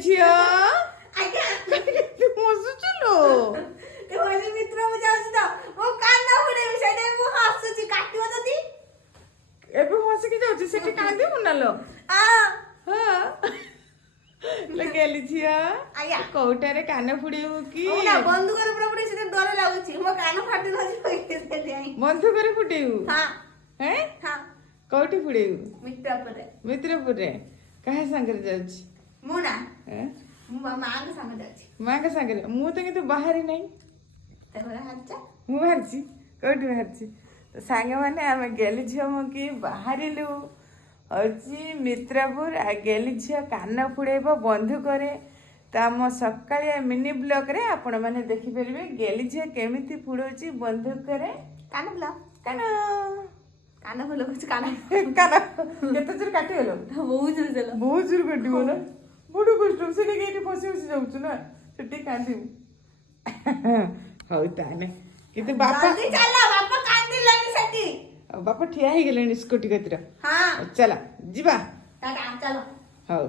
ଝିଅ ହସୁଛୁ ମିତ୍ର ମୁଁ ଯାଉଛି ତ ମୋ କାନ ଫୁଟେଇବି ସେଇଟା ମୁଁ ହସୁଛି କାଟିବ ଯଦି ଏବେ ହସିକି ଯାଉଛି ସେଠି କାନ୍ଦିବୁ ନା ଲୋ ଗେଲି ଝିଅ ଆଜ୍ଞା କୋଉଟାରେ କାନ ଫୁଡେଇବୁ କି ନା ବନ୍ଧୁକରେ ପୁରା ପୁରା ସେଟା ଡର ଲାଗୁଛି ମୋ କାନ ଫାଟି ନଯିବ ବନ୍ଧୁକରେ ଫୁଟେଇବୁ ହଁ ହଁ କୋଉଠି ଫୁଡେଇବୁ ମିତ୍ରପୁରରେ କାହା ସାଙ୍ଗରେ ଯାଉଛି ମୁଁ ନା ମୁଁ ମାଙ୍କ ସାଙ୍ଗରେ ଯାଉଛି ମାଙ୍କ ସାଙ୍ଗରେ ମୁଁ ତ କିନ୍ତୁ ବାହାରି ନାହିଁ ମୁଁ ବାହାରିଛି କୋଉଠି ବାହାରିଛି ସାଙ୍ଗମାନେ ଆମେ ଗେଲି ଝିଅ ମୁଁ କି ବାହାରିଲୁ ହଉଛି ମିତ୍ରପୁର ଆଉ ଗେଲି ଝିଅ କାନ ଫୁଡେଇବ ବନ୍ଧୁକରେ ତ ଆମ ସକାଳିଆ ମିନି ବ୍ଲଗରେ ଆପଣମାନେ ଦେଖିପାରିବେ ଗେଲି ଝିଅ କେମିତି ଫୁଡଉଛି ବନ୍ଧୁକରେ କାନ ଫୁଲ କାନ କାନ ଫୁଲ କାନ କାନ କେତେ ଜୋର କାଟିଗଲ ବହୁତ ଜୋର କାଟିବ ନା ବଡ କଷ୍ଟ ସେଠି ଏଇଠି ଫସି ଫସି ଯାଉଛୁ ନା ସେଠି କାନ୍ଦିବୁ ହଉ ତାହେଲେ କିନ୍ତୁ ବାପା ବାପା କାନ୍ଦିଲେଣି ସେଠି ବାପା ଠିଆ ହେଇଗଲେଣି ସ୍କୁଟି କତିର ହଁ ଚାଲ ଯିବା ଚାଲ ହଉ